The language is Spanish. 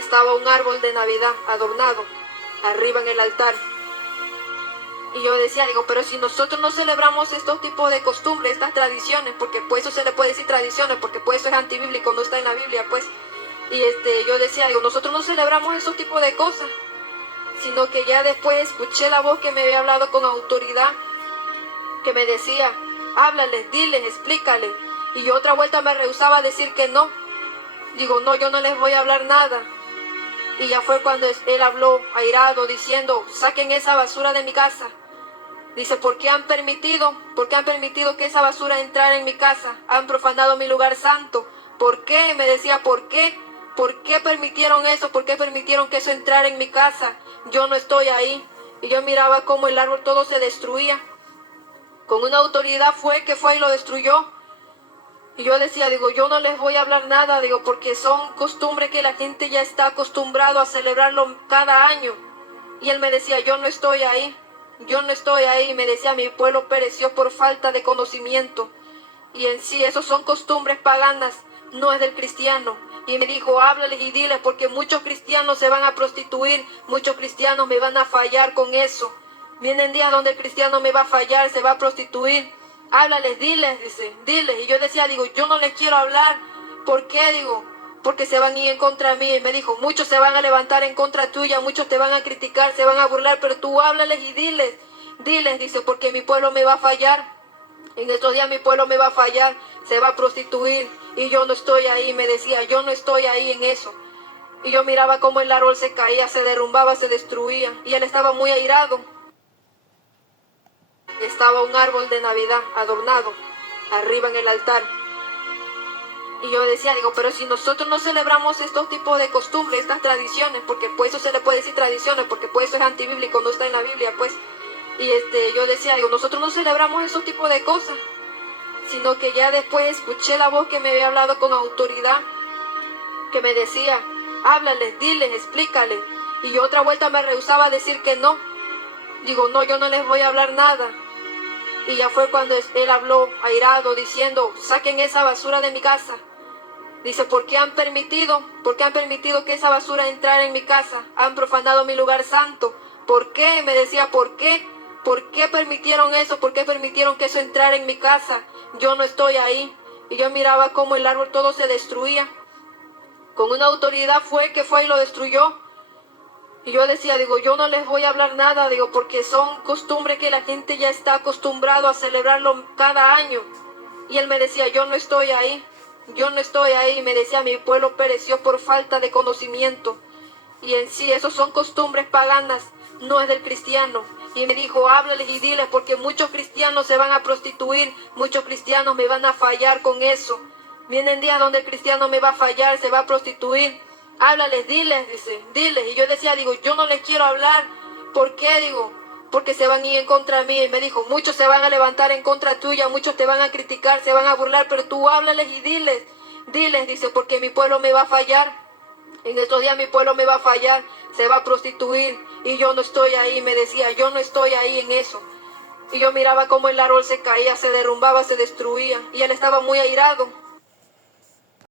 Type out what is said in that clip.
estaba un árbol de Navidad adornado arriba en el altar. Y yo decía, digo, pero si nosotros no celebramos estos tipos de costumbres, estas tradiciones, porque pues eso se le puede decir tradiciones, porque pues eso es antibíblico, no está en la Biblia, pues. Y yo decía, digo, nosotros no celebramos esos tipos de cosas, sino que ya después escuché la voz que me había hablado con autoridad, que me decía, háblales, diles, explícales. Y yo otra vuelta me rehusaba a decir que no. Digo, no, yo no les voy a hablar nada. Y ya fue cuando él habló airado, diciendo, saquen esa basura de mi casa. Dice, ¿por qué han permitido que esa basura entrara en mi casa? Han profanado mi lugar santo. ¿Por qué? Me decía, ¿por qué? ¿Por qué permitieron eso? ¿Por qué permitieron que eso entrara en mi casa? Yo no estoy ahí. Y yo miraba cómo el árbol todo se destruía. Con una autoridad fue y lo destruyó. Y yo decía, digo, yo no les voy a hablar nada, digo, porque son costumbres que la gente ya está acostumbrado a celebrarlo cada año. Y él me decía, yo no estoy ahí. Yo no estoy ahí. Y me decía, mi pueblo pereció por falta de conocimiento. Y en sí, esos son costumbres paganas, no es del cristiano. Y me dijo, háblales y diles, porque muchos cristianos se van a prostituir, muchos cristianos me van a fallar con eso. Vienen días donde el cristiano me va a fallar, se va a prostituir. Háblales, diles, dice, diles. Y yo decía, digo, yo no les quiero hablar. ¿Por qué? Digo, porque se van a ir en contra de mí. Y me dijo, muchos se van a levantar en contra tuya, muchos te van a criticar, se van a burlar, pero tú háblales y diles, diles, dice, porque mi pueblo me va a fallar. En estos días mi pueblo me va a fallar, se va a prostituir y yo no estoy ahí. Me decía, yo no estoy ahí en eso. Y yo miraba cómo el árbol se caía, se derrumbaba, se destruía. Y él estaba muy airado. Estaba un árbol de Navidad adornado arriba en el altar. Y yo decía, digo, pero si nosotros no celebramos estos tipos de costumbres, estas tradiciones, porque pues eso se le puede decir tradiciones, porque pues eso es antibíblico, no está en la Biblia, pues. Y yo decía, digo, nosotros no celebramos esos tipos de cosas, sino que ya después escuché la voz que me había hablado con autoridad, que me decía, háblales, diles, explícales. Y yo otra vuelta me rehusaba a decir que no. Digo, no, yo no les voy a hablar nada. Y ya fue cuando él habló airado, diciendo, saquen esa basura de mi casa. Dice, ¿por qué han permitido que esa basura entrara en mi casa? Han profanado mi lugar santo. ¿Por qué? Me decía, ¿por qué? ¿Por qué permitieron eso? ¿Por qué permitieron que eso entrara en mi casa? Yo no estoy ahí. Y yo miraba cómo el árbol todo se destruía. Con una autoridad fue y lo destruyó. Y yo decía, digo, yo no les voy a hablar nada, digo, porque son costumbres que la gente ya está acostumbrado a celebrarlo cada año. Y él me decía, yo no estoy ahí. Yo no estoy ahí. Y me decía, mi pueblo pereció por falta de conocimiento. Y en sí, esos son costumbres paganas, no es del cristiano. Y me dijo, háblales y diles, porque muchos cristianos se van a prostituir, muchos cristianos me van a fallar con eso. Vienen días donde el cristiano me va a fallar, se va a prostituir. Háblales, diles, dice, diles. Y yo decía, digo, yo no les quiero hablar. ¿Por qué? Digo, porque se van a ir en contra de mí. Y me dijo, muchos se van a levantar en contra tuya, muchos te van a criticar, se van a burlar, pero tú háblales y diles, diles, dice, porque mi pueblo me va a fallar. En estos días mi pueblo me va a fallar, se va a prostituir y yo no estoy ahí. Me decía, yo no estoy ahí en eso. Y yo miraba cómo el árbol se caía, se derrumbaba, se destruía. Y él estaba muy airado.